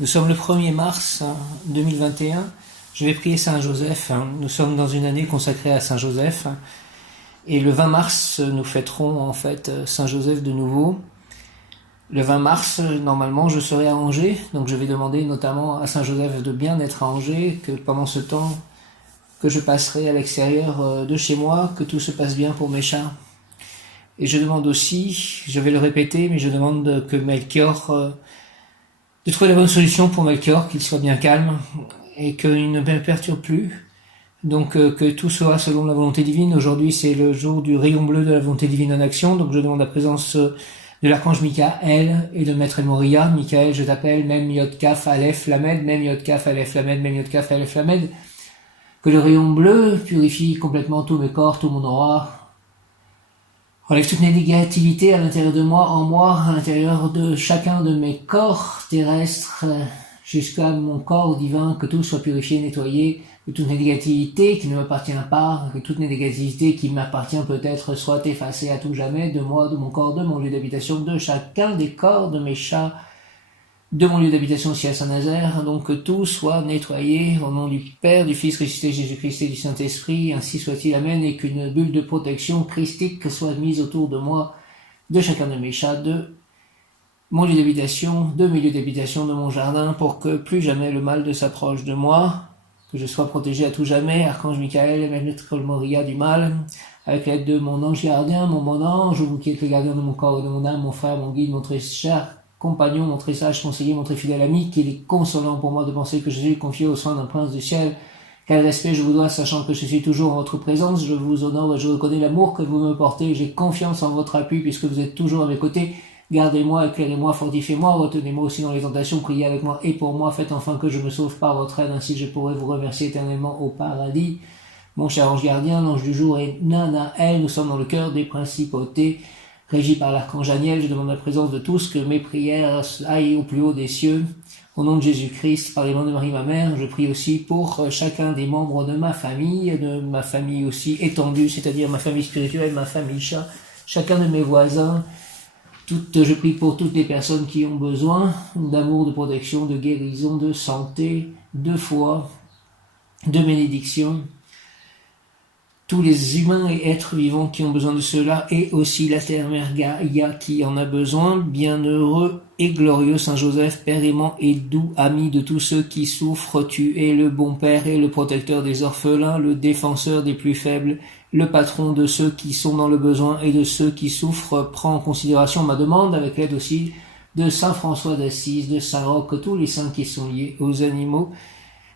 Nous sommes le 1er mars 2021. Je vais prier Saint Joseph. Nous sommes dans une année consacrée à Saint Joseph. Et le 20 mars, nous fêterons en fait Saint Joseph de nouveau. Le 20 mars, normalement, je serai à Angers. Donc je vais demander notamment à Saint Joseph de bien être à Angers, que pendant ce temps que je passerai à l'extérieur de chez moi, que tout se passe bien pour mes chats. Et je demande aussi, je vais le répéter, mais je demande que Melchior... de trouver la bonne solution pour Melchior, qu'il soit bien calme et qu'il ne me perturbe plus. Donc que tout soit selon la volonté divine. Aujourd'hui c'est le jour du rayon bleu de la volonté divine en action, donc je demande la présence de l'archange Michael et de Maître El Moria. Michael, je t'appelle, Mem Yod Kaf Aleph Lamed, Mem Yod Kaf Aleph Lamed, Mem Yod Kaf Aleph Lamed. Que le rayon bleu purifie complètement tous mes corps, tout mon aura. Enlève toute négativité à l'intérieur de moi, en moi, à l'intérieur de chacun de mes corps terrestres, jusqu'à mon corps divin, que tout soit purifié, nettoyé, que toute négativité qui ne m'appartient pas, que toute négativité qui m'appartient peut-être soit effacée à tout jamais de moi, de mon corps, de mon lieu d'habitation, de chacun des corps de mes chats, de mon lieu d'habitation aussi à Saint-Nazaire, donc que tout soit nettoyé au nom du Père, du Fils ressuscité Jésus-Christ et du Saint-Esprit, ainsi soit-il, amen, et qu'une bulle de protection christique soit mise autour de moi, de chacun de mes chats, de mon lieu d'habitation, de mes lieux d'habitation, de mon jardin, pour que plus jamais le mal ne s'approche de moi, que je sois protégé à tout jamais, Archange Michael, Maître El Moria du mal, avec l'aide de mon ange gardien, mon bon ange, vous qui êtes le gardien de mon corps et de mon âme, mon frère, mon guide, mon très cher compagnon, mon très sage conseiller, mon très fidèle ami, qu'il est consolant pour moi de penser que je suis confié aux soins d'un prince du ciel. Quel respect je vous dois, sachant que je suis toujours en votre présence, je vous honore et je reconnais l'amour que vous me portez, j'ai confiance en votre appui puisque vous êtes toujours à mes côtés. Gardez-moi, éclairez-moi, fortifiez-moi, retenez-moi aussi dans les tentations, priez avec moi et pour moi, faites enfin que je me sauve par votre aide, ainsi je pourrai vous remercier éternellement au paradis. Mon cher ange gardien, l'ange du jour est Nanaël, nous sommes dans le cœur des principautés. Régi par l'archange Daniel, je demande la présence de tous, que mes prières aillent au plus haut des cieux. Au nom de Jésus-Christ, par les mains de Marie, ma mère, je prie aussi pour chacun des membres de ma famille aussi étendue, c'est-à-dire ma famille spirituelle, ma famille chat, chacun de mes voisins. Je prie pour toutes les personnes qui ont besoin d'amour, de protection, de guérison, de santé, de foi, de bénédiction. Tous les humains et êtres vivants qui ont besoin de cela, et aussi la terre-mère Gaïa qui en a besoin. Bienheureux et glorieux Saint Joseph, Père aimant et doux, ami de tous ceux qui souffrent, tu es le bon Père et le protecteur des orphelins, le défenseur des plus faibles, le patron de ceux qui sont dans le besoin et de ceux qui souffrent. Prends en considération ma demande, avec l'aide aussi de Saint François d'Assise, de Saint Roch, tous les saints qui sont liés aux animaux.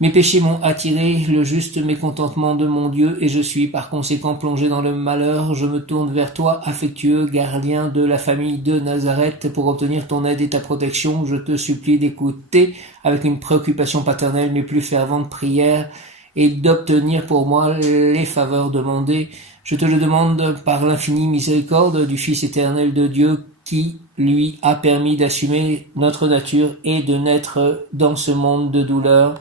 Mes péchés m'ont attiré le juste mécontentement de mon Dieu, et je suis par conséquent plongé dans le malheur. Je me tourne vers toi, affectueux gardien de la famille de Nazareth, pour obtenir ton aide et ta protection. Je te supplie d'écouter avec une préoccupation paternelle mes plus ferventes prières, et d'obtenir pour moi les faveurs demandées. Je te le demande par l'infinie miséricorde du Fils éternel de Dieu, qui lui a permis d'assumer notre nature et de naître dans ce monde de douleur.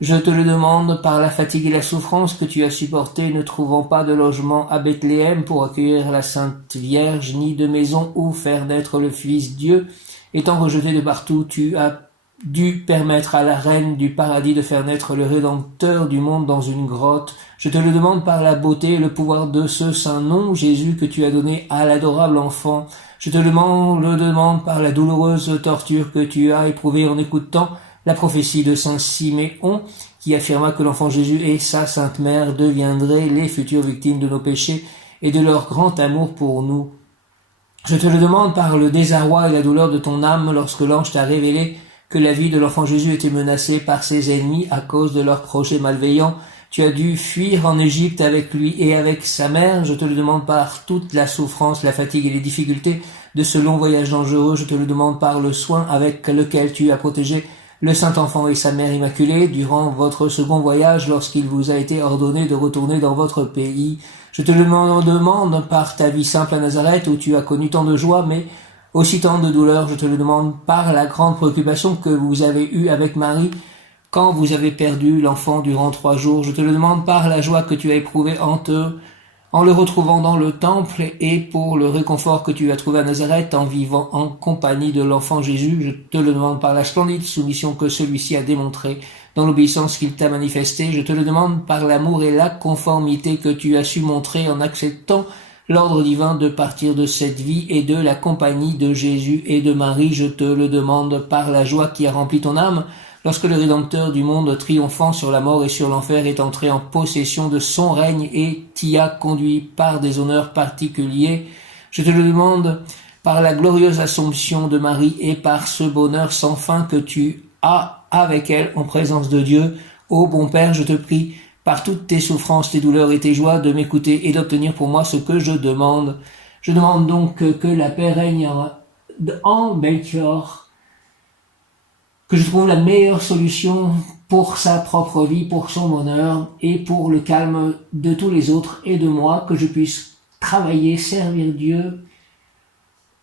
Je te le demande par la fatigue et la souffrance que tu as supportées, ne trouvant pas de logement à Bethléem pour accueillir la Sainte Vierge, ni de maison où faire naître le Fils Dieu. Étant rejeté de partout, tu as dû permettre à la Reine du paradis de faire naître le Rédempteur du monde dans une grotte. Je te le demande par la beauté et le pouvoir de ce saint nom, Jésus, que tu as donné à l'adorable enfant. Je te le demande par la douloureuse torture que tu as éprouvée en écoutant la prophétie de saint Siméon, qui affirma que l'enfant Jésus et sa sainte mère deviendraient les futures victimes de nos péchés et de leur grand amour pour nous. Je te le demande par le désarroi et la douleur de ton âme lorsque l'ange t'a révélé que la vie de l'enfant Jésus était menacée par ses ennemis à cause de leurs projets malveillants. Tu as dû fuir en Égypte avec lui et avec sa mère. Je te le demande par toute la souffrance, la fatigue et les difficultés de ce long voyage dangereux. Je te le demande par le soin avec lequel tu as protégé le Saint-Enfant et sa mère immaculée durant votre second voyage lorsqu'il vous a été ordonné de retourner dans votre pays. Je te le demande par ta vie simple à Nazareth où tu as connu tant de joie mais aussi tant de douleur. Je te le demande par la grande préoccupation que vous avez eue avec Marie quand vous avez perdu l'enfant durant 3 jours. Je te le demande par la joie que tu as éprouvée en te en le retrouvant dans le temple et pour le réconfort que tu as trouvé à Nazareth en vivant en compagnie de l'enfant Jésus, je te le demande par la splendide soumission que celui-ci a démontrée dans l'obéissance qu'il t'a manifestée, je te le demande par l'amour et la conformité que tu as su montrer en acceptant l'ordre divin de partir de cette vie et de la compagnie de Jésus et de Marie, je te le demande par la joie qui a rempli ton âme, lorsque le Rédempteur du monde, triomphant sur la mort et sur l'enfer, est entré en possession de son règne et t'y a conduit par des honneurs particuliers, je te le demande par la glorieuse Assomption de Marie et par ce bonheur sans fin que tu as avec elle en présence de Dieu. Ô bon Père, je te prie, par toutes tes souffrances, tes douleurs et tes joies, de m'écouter et d'obtenir pour moi ce que je demande. Je demande donc que la paix règne en Melchior, que je trouve la meilleure solution pour sa propre vie, pour son bonheur et pour le calme de tous les autres et de moi, que je puisse travailler, servir Dieu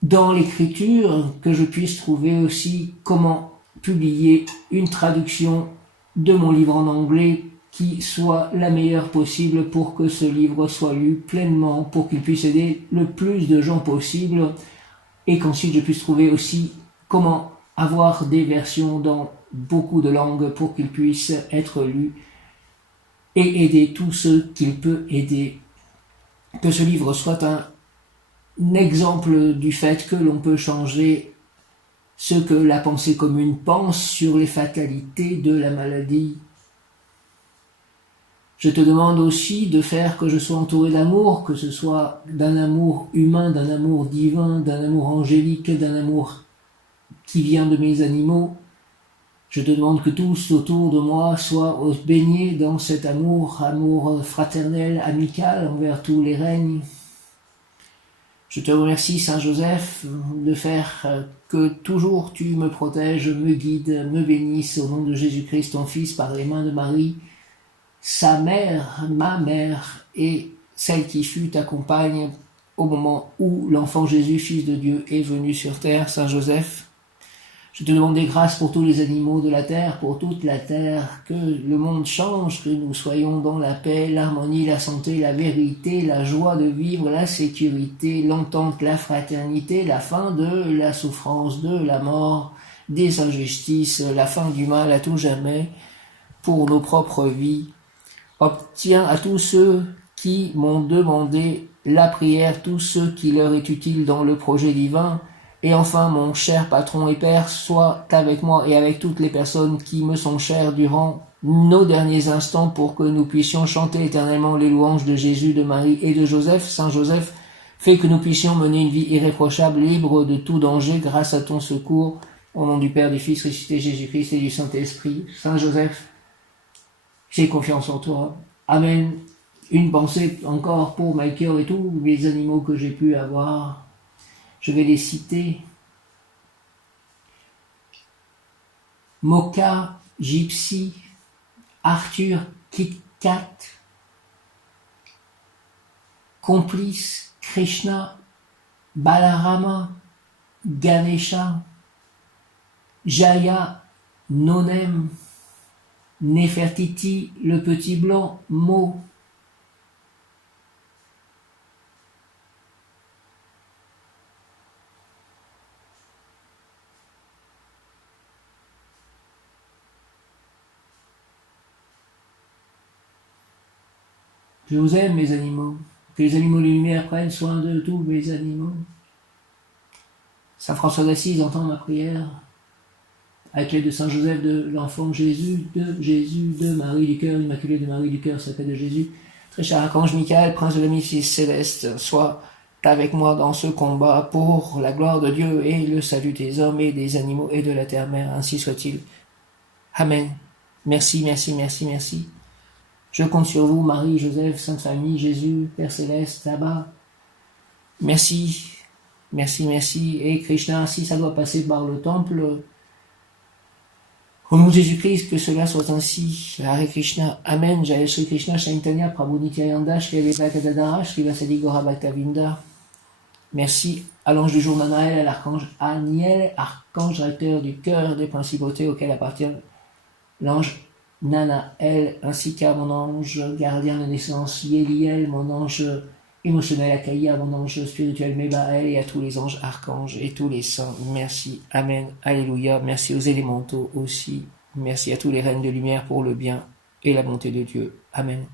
dans l'écriture, que je puisse trouver aussi comment publier une traduction de mon livre en anglais qui soit la meilleure possible pour que ce livre soit lu pleinement, pour qu'il puisse aider le plus de gens possible et qu'ensuite je puisse trouver aussi comment avoir des versions dans beaucoup de langues pour qu'il puisse être lu et aider tous ceux qu'il peut aider. Que ce livre soit un exemple du fait que l'on peut changer ce que la pensée commune pense sur les fatalités de la maladie. Je te demande aussi de faire que je sois entouré d'amour, que ce soit d'un amour humain, d'un amour divin, d'un amour angélique, d'un amour qui vient de mes animaux. Je te demande que tous autour de moi soient baignés dans cet amour, amour fraternel, amical envers tous les règnes. Je te remercie, Saint Joseph, de faire que toujours tu me protèges, me guides, me bénisses au nom de Jésus-Christ, ton Fils, par les mains de Marie, sa mère, ma mère, et celle qui fut ta compagne au moment où l'enfant Jésus, Fils de Dieu, est venu sur terre. Saint Joseph, je te demande des grâces pour tous les animaux de la terre, pour toute la terre, que le monde change, que nous soyons dans la paix, l'harmonie, la santé, la vérité, la joie de vivre, la sécurité, l'entente, la fraternité, la fin de la souffrance, de la mort, des injustices, la fin du mal à tout jamais, pour nos propres vies. Obtiens à tous ceux qui m'ont demandé la prière, tous ceux qui leur est utile dans le projet divin, et enfin, mon cher patron et père, sois avec moi et avec toutes les personnes qui me sont chères durant nos derniers instants pour que nous puissions chanter éternellement les louanges de Jésus, de Marie et de Joseph. Saint Joseph, fais que nous puissions mener une vie irréprochable, libre de tout danger grâce à ton secours. Au nom du Père, du Fils, ressuscité Jésus-Christ et du Saint-Esprit. Saint Joseph, j'ai confiance en toi. Amen. Une pensée encore pour Michael et tous les animaux que j'ai pu avoir. Je vais les citer. Mocha, Gypsy, Arthur, Kit Kat, Complice, Krishna, Balarama, Ganesha, Jaya, Nonem, Nefertiti, le petit blanc, Mo. Je vous aime, mes animaux. Que les animaux de lumière prennent soin de tous mes animaux. Saint François d'Assise entend ma prière. Avec l'aide de Saint Joseph, de l'enfant Jésus, de Marie du cœur, immaculée de Marie du cœur, Sacré de Jésus. Très cher archange Michael, prince de la mystique céleste, sois avec moi dans ce combat pour la gloire de Dieu et le salut des hommes et des animaux et de la terre-mère. Ainsi soit-il. Amen. Merci, merci, merci, merci. Je compte sur vous, Marie, Joseph, Sainte Famille, Jésus, Père Céleste, Abba. Merci, merci, merci. Et Krishna, si ça doit passer par le temple, au nom de Jésus-Christ, que cela soit ainsi. Hare Krishna, Amen. Jaya Shri Krishna, Chaitanya, Prabhu Nityananda, Shri Advaita Gadadhara, Shri Vasadi Gaura Bhaktavinda. Merci à l'ange du jour Manaël, à l'archange Aniel, archange recteur du cœur des principautés auquel appartient l'ange Nanaël, ainsi qu'à mon ange gardien de naissance Yéliel, mon ange émotionnel Akaïa, à mon ange spirituel Mébaël et à tous les anges, archanges et tous les saints. Merci. Amen. Alléluia. Merci aux élémentaux aussi. Merci à tous les reines de lumière pour le bien et la bonté de Dieu. Amen.